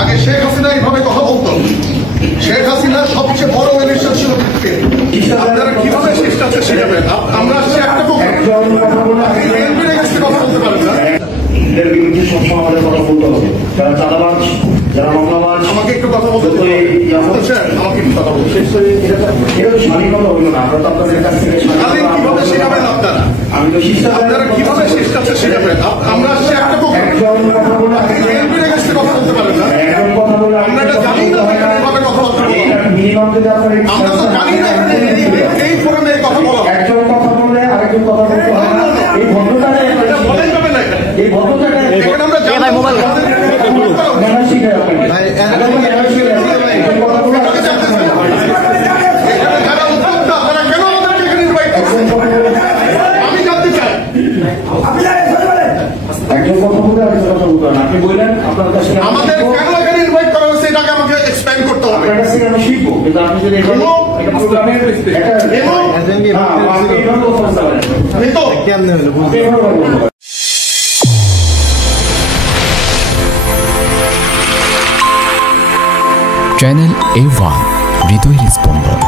আগে শেখ হাসিনা এইভাবে কথা বলতো। শেখ হাসিনার সবচেয়ে বড় এলিশন ছিল আপনারা কিভাবে শিষ্টাচার শেখাবেন? আমরা আসছি একটা এমপির এগেন্সটে কথা বলতে পারেন না। এদের বিরুদ্ধে সবসময় আমাদের কথা বলতে হবে। যারা চাঁদাবাজ, যারা মামলাবাজ, আমাকে একটু কথা বলতে আমাকে একটু কথা বলতে এটা তো স্বাধীনতা হইল না। আমরা তো আপনাদের কাছ থেকে কিভাবে শেখাবেন আপনারা? আমি তো আপনারা কিভাবে শিষ্টাচার শেখাবেন? আমরা আসছি একটা এমপির এগেন্সটে কথা বলতে পারেন না। আমরা এটা জানি না এভাবে কথা বলতে আমরা তো জানি না এই ফোরামে কথা বলা একজন কথা বললে আরেকজন কথা বলতে হয় না। এই ভদ্রতাটা বলেন যাবে না। এই ভদ্রতাটা এখানে আমরা জানি মোবাইল আমি জানতে চাই একজন কথা বলতে আরেকজন কথা বলতে না। আপনি বললেন আপনার কাছে আমাদের কেন এখানে ইনভাইট করা হয়েছে এটাকে আমাকে এক্সপ্লেইন করতে হবে। আপনার কাছে আমি শিখবো, কিন্তু আপনি যদি চ্যানেল A1 হৃদয়ের স্পন্দন।